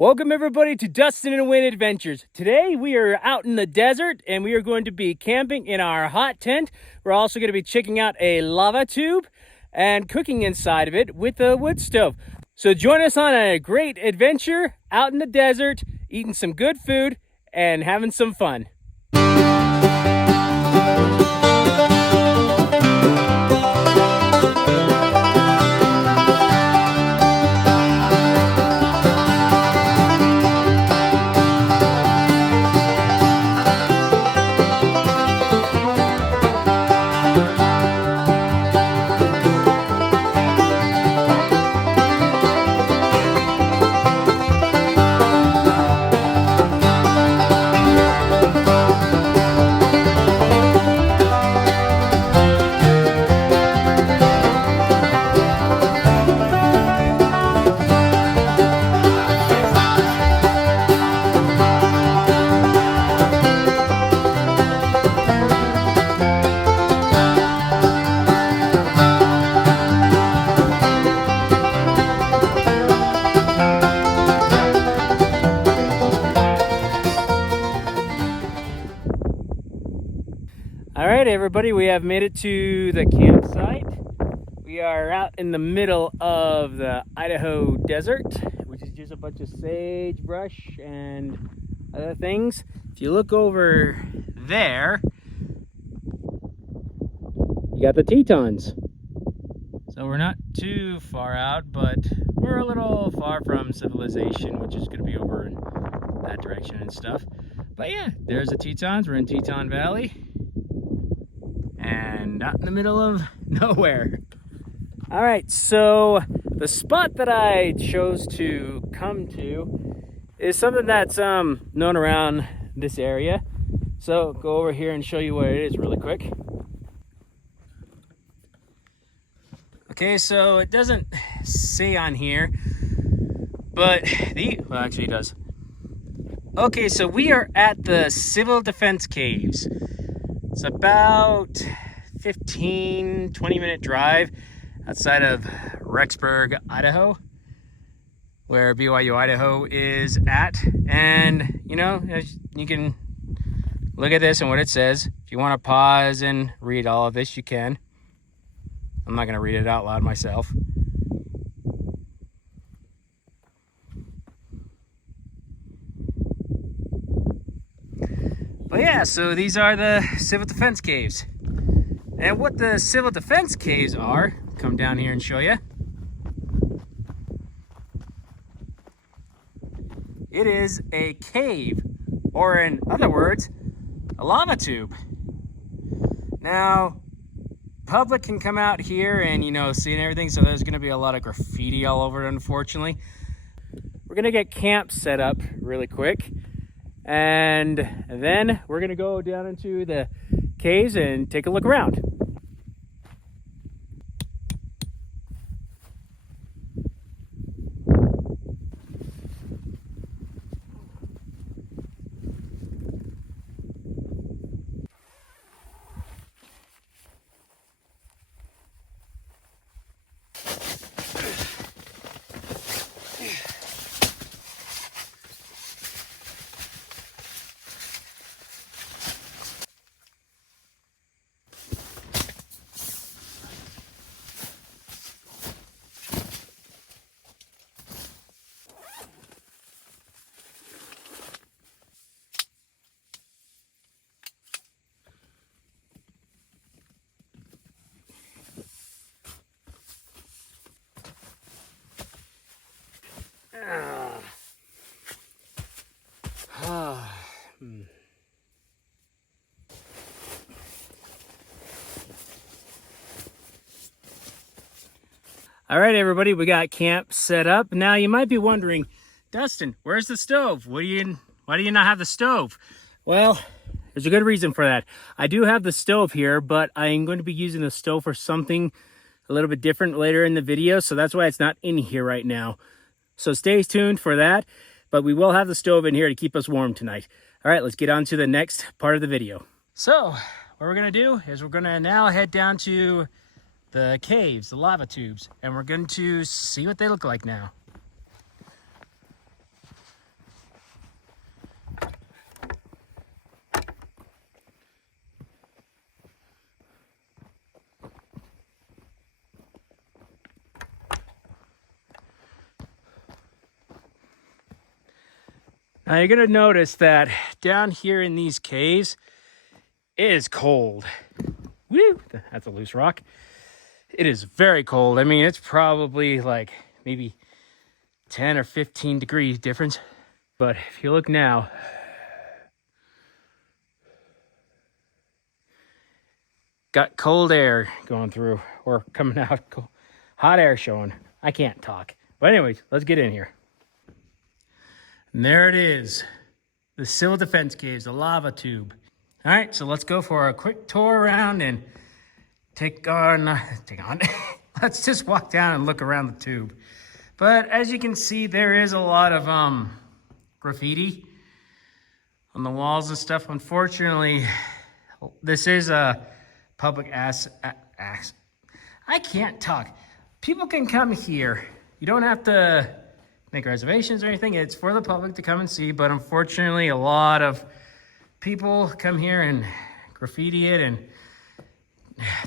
Welcome everybody to Dustin and Wayne Adventures. Today we are out in the desert and we are going to be camping in our hot tent. We're also going to be checking out a lava tube and cooking inside of it with a wood stove. So join us on a great adventure out in the desert, eating some good food and having some fun. All right, everybody, we have made it to the campsite. We are out in the middle of the Idaho desert, which is just a bunch of sagebrush and other things. If you look over there, you got the Tetons. So we're not too far out, but we're a little far from civilization, which is going to be over in that direction and stuff. But yeah, there's the Tetons. We're in Teton Valley. And out in the middle of nowhere. All right, so the spot that I chose to come to is something that's known around this area. So go over here and show you what it is really quick. Okay, so it doesn't say on here, but well, actually it does. Okay, so we are at the Civil Defense Caves. It's about 15-20 minute drive outside of Rexburg, Idaho, where BYU Idaho is at. And you know, you can look at this and what it says. If you want to pause and read all of this, you can. I'm not going to read it out loud myself. But yeah, so these are the Civil Defense Caves. And what the Civil Defense Caves are, come down here and show you. It is a cave, or in other words, a lava tube. Now, public can come out here and, you know, see and everything, so there's gonna be a lot of graffiti all over it, unfortunately. We're gonna get camp set up really quick. And then we're gonna go down into the caves and take a look around. All right, everybody, we got camp set up. Now you might be wondering, Dustin, where's the stove? Why do you not have the stove? Well, there's a good reason for that. I do have the stove here, but I'm going to be using the stove for something a little bit different later in the video, so that's why it's not in here right now. So stay tuned for that, but we will have the stove in here to keep us warm tonight. All right, let's get on to the next part of the video. So what we're gonna do is we're gonna now head down to the caves, the lava tubes, and we're going to see what they look like now. Now you're gonna notice that down here in these caves, it is cold. Woo! That's a loose rock. It is very cold. I mean, it's probably like maybe 10 or 15 degrees difference. But if you look now, got cold air going through or coming out, hot air showing. I can't talk. But anyways, let's get in here. And there it is, the Civil Defense Caves, the lava tube. All right, so let's go for a quick tour around and take on. Let's just walk down and look around the tube. But as you can see, there is a lot of graffiti on the walls and stuff. Unfortunately, this is a public I can't talk. People can come here. You don't have to make reservations or anything. It's for the public to come and see, but unfortunately, a lot of people come here and graffiti it and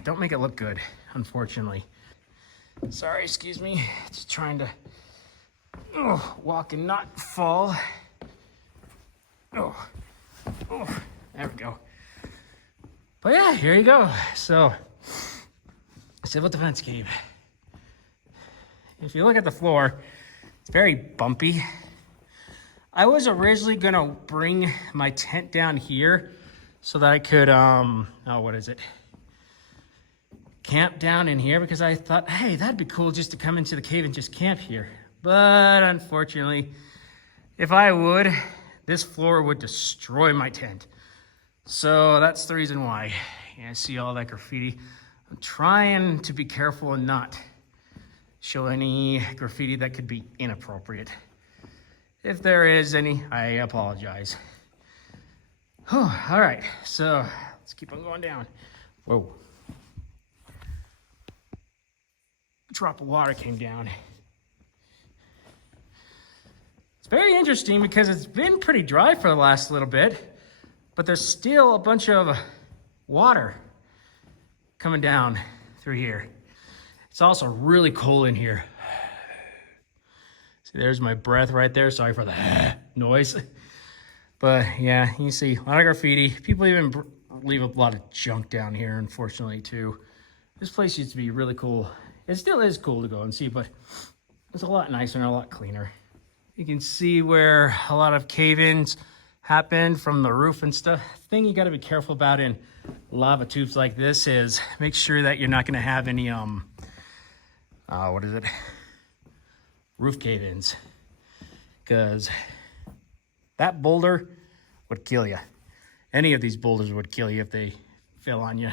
don't make it look good, unfortunately. Sorry, excuse me. Just trying to walk and not fall. Oh, there we go. But yeah, here you go. So, Civil Defense Cave. If you look at the floor, it's very bumpy. I was originally gonna bring my tent down here so that I could, camp down in here, because I thought, hey, that'd be cool just to come into the cave and just camp here. But unfortunately, if I would, this floor would destroy my tent. So that's the reason why. I see all that graffiti. I'm trying to be careful and not show any graffiti that could be inappropriate. If there is any, I apologize. All right, so let's keep on going down. Whoa. A drop of water came down. It's very interesting because it's been pretty dry for the last little bit, but there's still a bunch of water coming down through here. It's also really cold in here. See, there's my breath right there. Sorry for the noise. But yeah, you can see a lot of graffiti. People even leave a lot of junk down here, unfortunately, too. This place used to be really cool. It still is cool to go and see, but it's a lot nicer and a lot cleaner. You can see where a lot of cave-ins happen from the roof and stuff. The thing you got to be careful about in lava tubes like this is make sure that you're not going to have any roof cave-ins, because that boulder would kill you. Any of these boulders would kill you if they fell on you.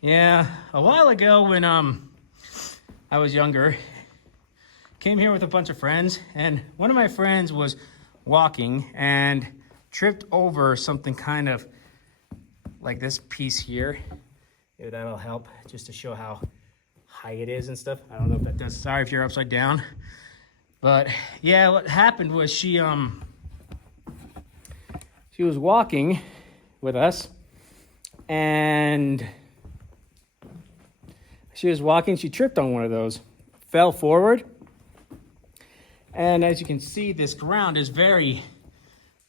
Yeah, a while ago when I was younger, came here with a bunch of friends, and one of my friends was walking and tripped over something kind of like this piece here. Maybe that'll help just to show how high it is and stuff. I don't know if that does. Sorry if you're upside down. But yeah, what happened was she was walking with us, and she tripped on one of those, fell forward. And as you can see, this ground is very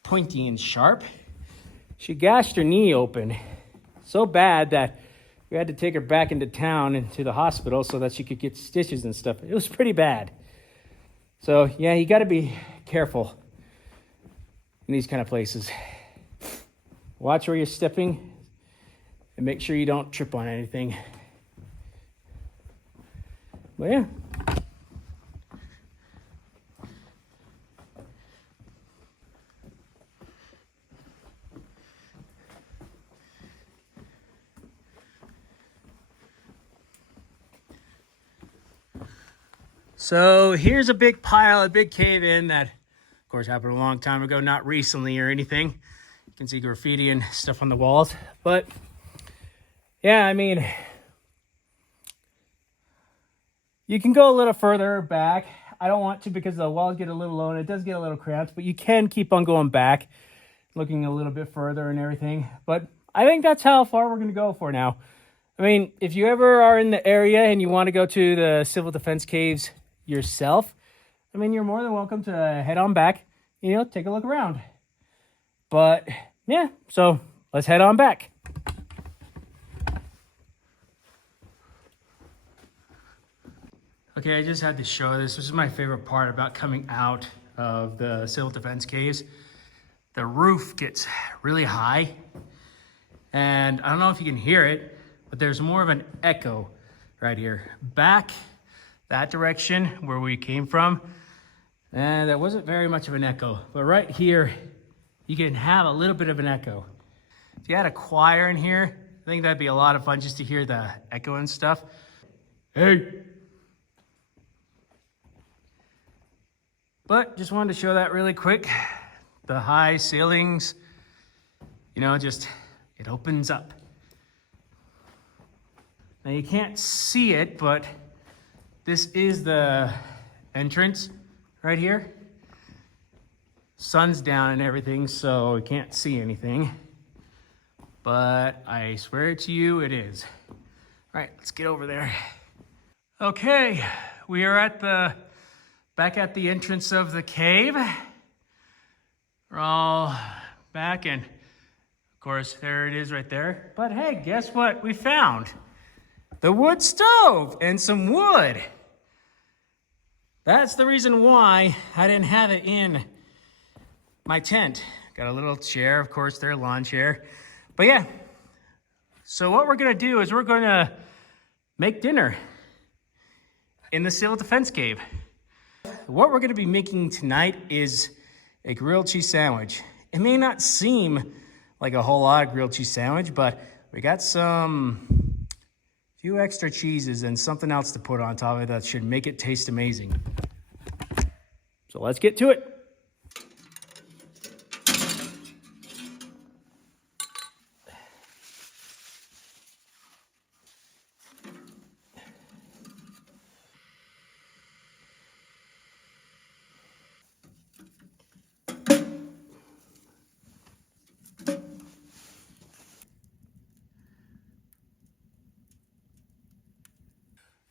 pointy and sharp. She gashed her knee open so bad that we had to take her back into town and to the hospital so that she could get stitches and stuff. It was pretty bad. So yeah, you got to be careful in these kind of places. Watch where you're stepping and make sure you don't trip on anything. But yeah. So here's a big pile, a big cave-in that, of course, happened a long time ago, not recently or anything. You can see graffiti and stuff on the walls. But, yeah, I mean, you can go a little further back. I don't want to because the walls get a little low and it does get a little cramped. But you can keep on going back, looking a little bit further and everything. But I think that's how far we're going to go for now. I mean, if you ever are in the area and you want to go to the Civil Defense Caves yourself, I mean, you're more than welcome to head on back, take a look around. But yeah, so let's head on back. Okay, I just had to show this. This is my favorite part about coming out of the Civil Defense Caves. The roof gets really high, and I don't know if you can hear it, but there's more of an echo right here. Back that direction where we came from, and there wasn't very much of an echo. But right here, you can have a little bit of an echo. If you had a choir in here, I think that'd be a lot of fun just to hear the echo and stuff. Hey! But just wanted to show that really quick. The high ceilings, just, it opens up. Now you can't see it, but this is the entrance right here. Sun's down and everything, so we can't see anything. But I swear to you, it is. All right, let's get over there. Okay, we are back at the entrance of the cave. We're all back, and of course, there it is right there. But hey, guess what we found? The wood stove and some wood. That's the reason why I didn't have it in my tent. Got a little chair, of course, their lawn chair. But yeah, so what we're gonna do is we're gonna make dinner in the Civil Defense Cave. What we're gonna be making tonight is a grilled cheese sandwich. It may not seem like a whole lot of grilled cheese sandwich, but we got some few extra cheeses and something else to put on top of it that should make it taste amazing. So let's get to it.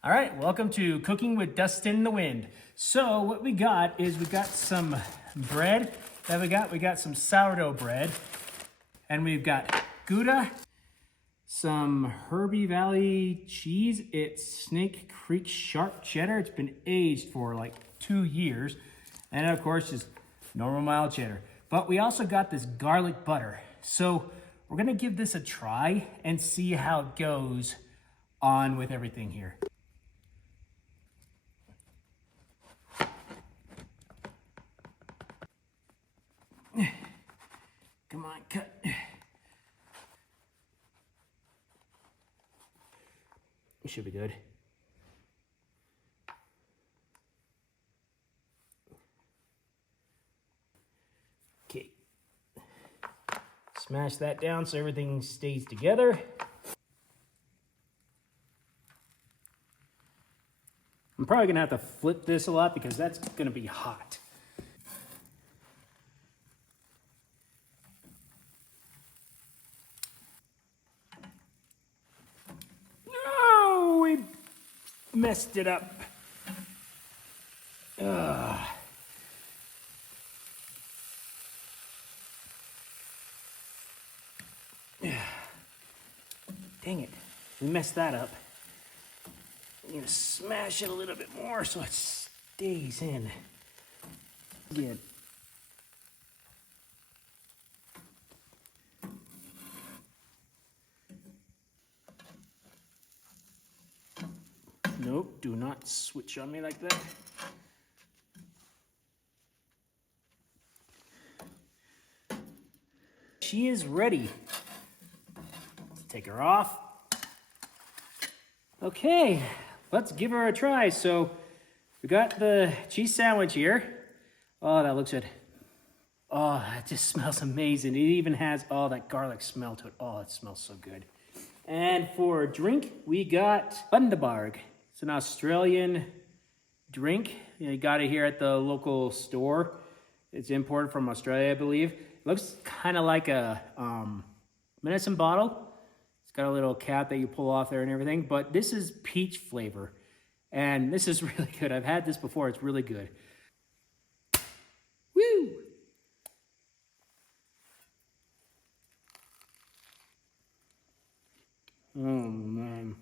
All right, welcome to Cooking with Dust in the Wind. So what we got is we got some bread that we got some sourdough bread, and we've got Gouda, some Herbie Valley cheese. It's Snake Creek Sharp Cheddar. It's been aged for like 2 years. And of course, just normal mild cheddar. But we also got this garlic butter. So we're gonna give this a try and see how it goes on with everything here. Come on, cut. It should be good. Okay. Smash that down so everything stays together. I'm probably gonna have to flip this a lot because that's gonna be hot. No, we messed it up. Ugh. Dang it, we messed that up. I'm gonna smash it a little bit more so it stays in. Good. Nope, do not switch on me like that. She is ready. Let's take her off. Okay, let's give her a try. So we got the cheese sandwich here. Oh, that looks good. Oh, it just smells amazing. It even has all that garlic smell to it. Oh, it smells so good. And for a drink, we got Bundaberg. It's an Australian drink. You got it here at the local store. It's imported from Australia, I believe. It looks kind of like a medicine bottle. It's got a little cap that you pull off there and everything, but this is peach flavor. And this is really good. I've had this before. It's really good. Woo! Oh, man.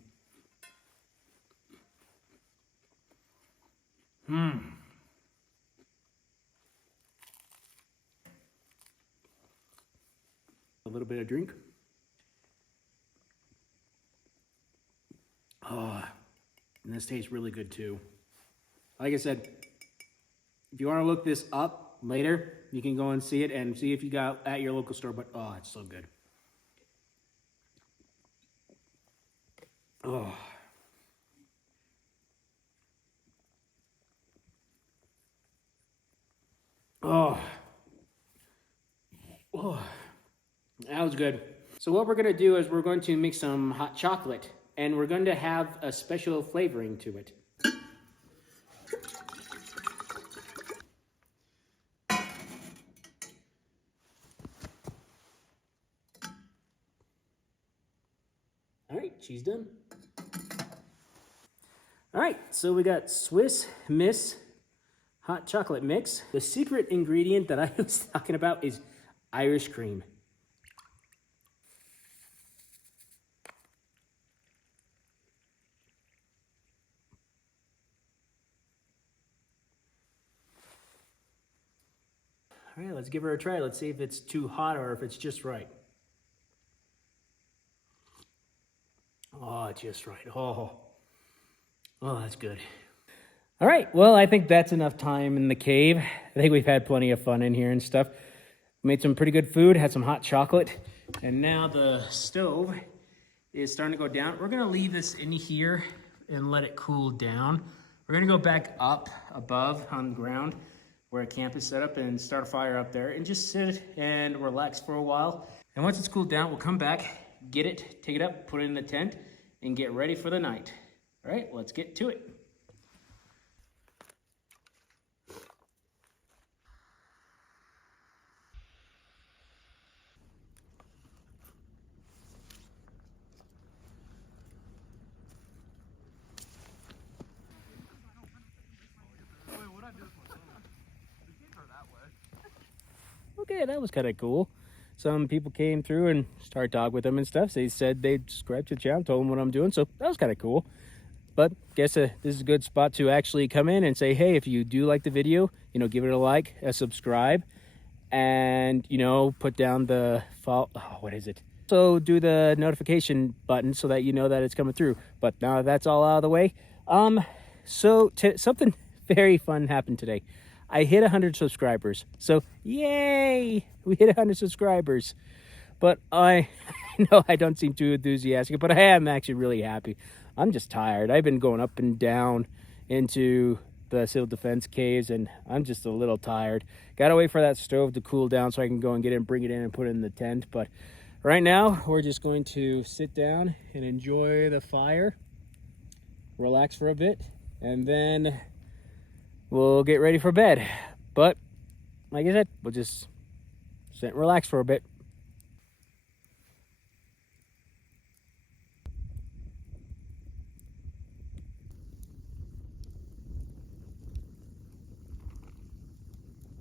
A little bit of drink. Oh, and this tastes really good too. Like I said, if you want to look this up later, you can go and see it and see if you got at your local store. But oh, it's so good. Oh. Oh. Oh. That was good. So what we're going to do is we're going to make some hot chocolate, and we're going to have a special flavoring to it. All right, she's done. All right, so we got Swiss Miss hot chocolate mix. The secret ingredient that I was talking about is Irish cream. All right, let's give her a try. Let's see if it's too hot or if it's just right. Oh, just right. Oh, that's good. All right, well, I think that's enough time in the cave. I think we've had plenty of fun in here and stuff. Made some pretty good food, had some hot chocolate, and now the stove is starting to go down. We're gonna leave this in here and let it cool down. We're gonna go back up above on the ground where a camp is set up and start a fire up there and just sit and relax for a while. And once it's cooled down, we'll come back, get it, take it up, put it in the tent, and get ready for the night. All right, let's get to it. Okay, that was kind of cool. Some people came through and started talking with them and stuff. They said they'd subscribe to the channel, told them what I'm doing, so that was kind of cool. But guess this is a good spot to actually come in and say, hey, if you do like the video, give it a like, a subscribe, and put down the so do the notification button so that you know that it's coming through. But now that's all out of the way, so something very fun happened today. I hit 100 subscribers. So, yay! We hit 100 subscribers. But I know I don't seem too enthusiastic, but I am actually really happy. I'm just tired. I've been going up and down into the civil defense caves, and I'm just a little tired. Gotta wait for that stove to cool down so I can go and get it and bring it in and put it in the tent. But right now, we're just going to sit down and enjoy the fire, relax for a bit, and then we'll get ready for bed. But like I said, we'll just sit and relax for a bit.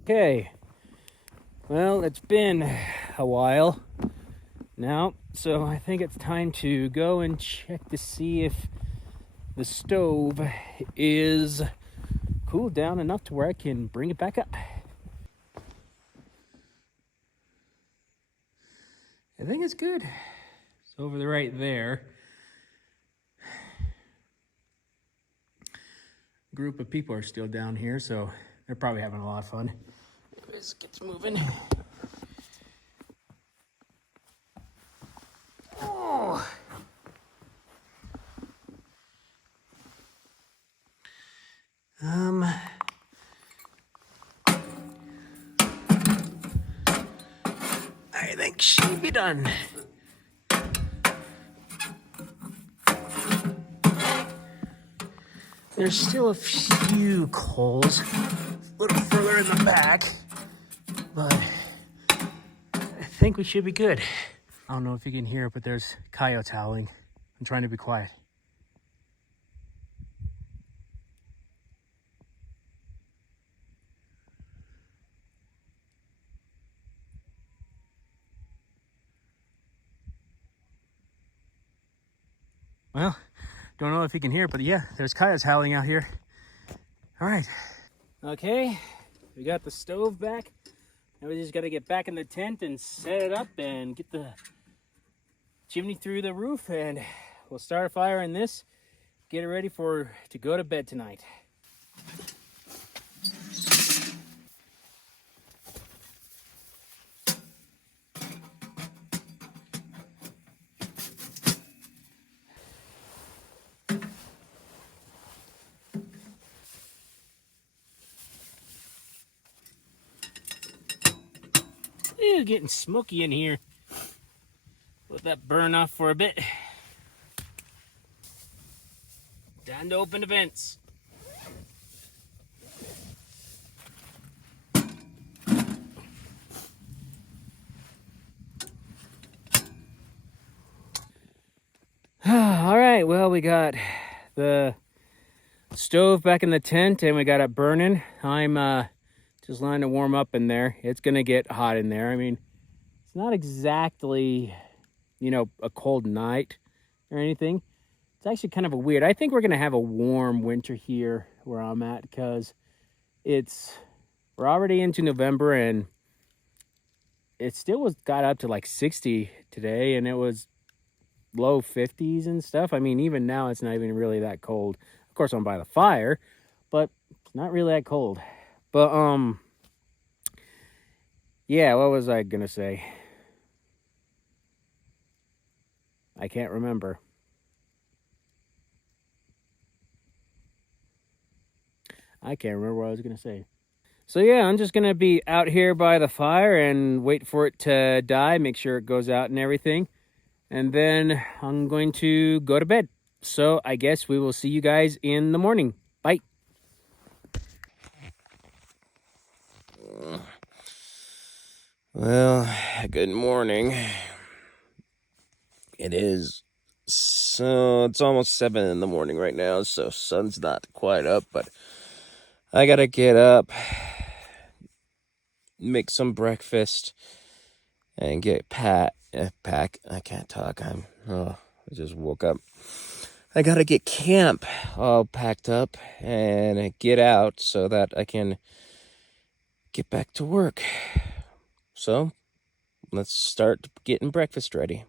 Okay, well, it's been a while now, so I think it's time to go and check to see if the stove is cooled down enough to where I can bring it back up. I think it's good. It's over right there. A group of people are still down here, so they're probably having a lot of fun. Let's get moving. Oh. I think she'll be done. There's still a few coals a little further in the back, but I think we should be good. I don't know if you can hear it, but there's coyotes howling. I'm trying to be quiet. Well, don't know if you can hear it, but yeah, there's coyotes howling out here. All right. Okay, we got the stove back. Now we just got to get back in the tent and set it up and get the chimney through the roof, and we'll start a fire in this. Get it ready to go to bed tonight. Ew, getting smoky in here. Let that burn off for a bit. Time to open the vents. All right, well, we got the stove back in the tent and we got it burning. I'm just letting it warm up in there. It's gonna get hot in there. I mean, it's not exactly, a cold night or anything. It's actually kind of a weird. I think we're gonna have a warm winter here where I'm at, because we're already into November and it still got up to like 60 today, and it was low 50s and stuff. I mean, even now it's not even really that cold. Of course, I'm by the fire, but it's not really that cold. But yeah, what was I gonna say? I can't remember. I can't remember what I was gonna say. So yeah, I'm just gonna be out here by the fire and wait for it to die, make sure it goes out and everything. And then I'm going to go to bed. So I guess we will see you guys in the morning. Bye. Well, good morning. It's almost 7 in the morning right now, so sun's not quite up, but I gotta get up, make some breakfast, and get pack. I can't talk. I just woke up. I gotta get camp all packed up and get out so that I can get back to work. So let's start getting breakfast ready.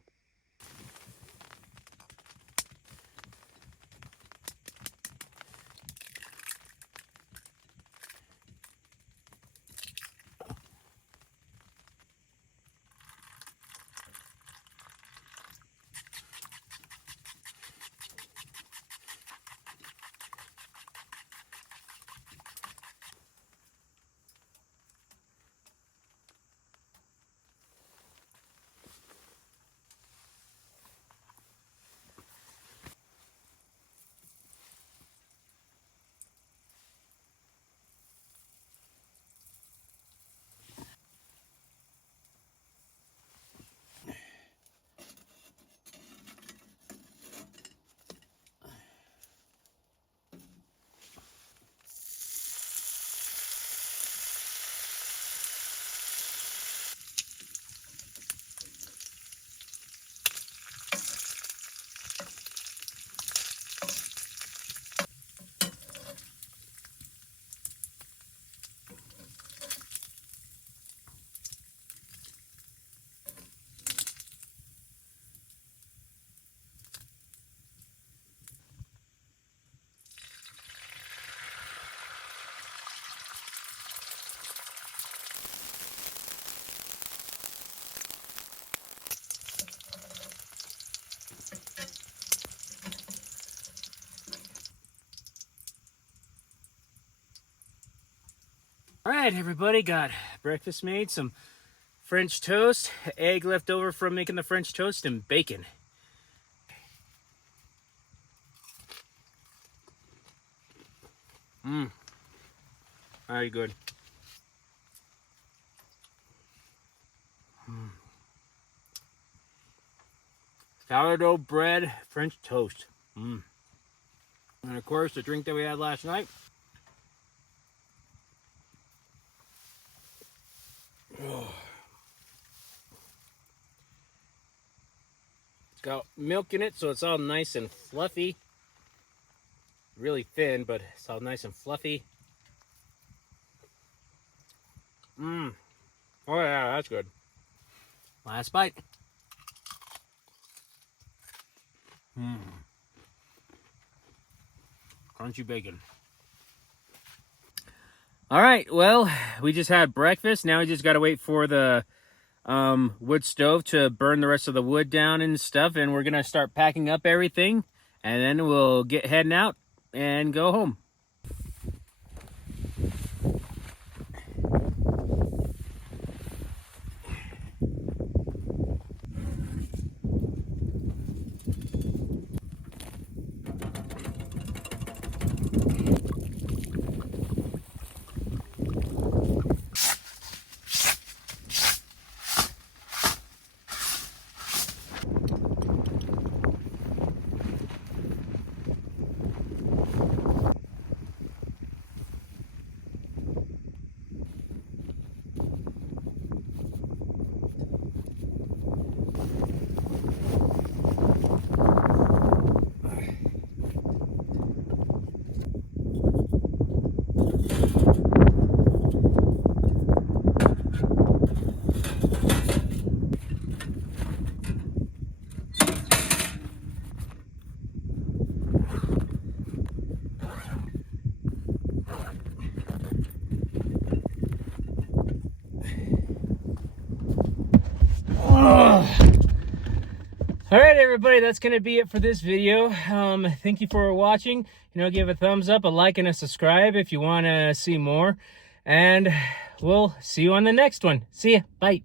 All right, everybody, got breakfast made, some French toast, egg left over from making the French toast, and bacon. Very good. sourdough bread French toast. And of course, the drink that we had last night. Oh. It's got milk in it, so it's all nice and fluffy. Really thin, but it's all nice and fluffy. Oh yeah, that's good. Last bite. Crunchy bacon. All right, well, we just had breakfast. Now we just got to wait for the wood stove to burn the rest of the wood down and stuff. And we're going to start packing up everything. And then we'll get heading out and go home. All right, everybody, that's going to be it for this video. Thank you for watching. Give a thumbs up, a like, and a subscribe if you want to see more. And we'll see you on the next one. See ya. Bye.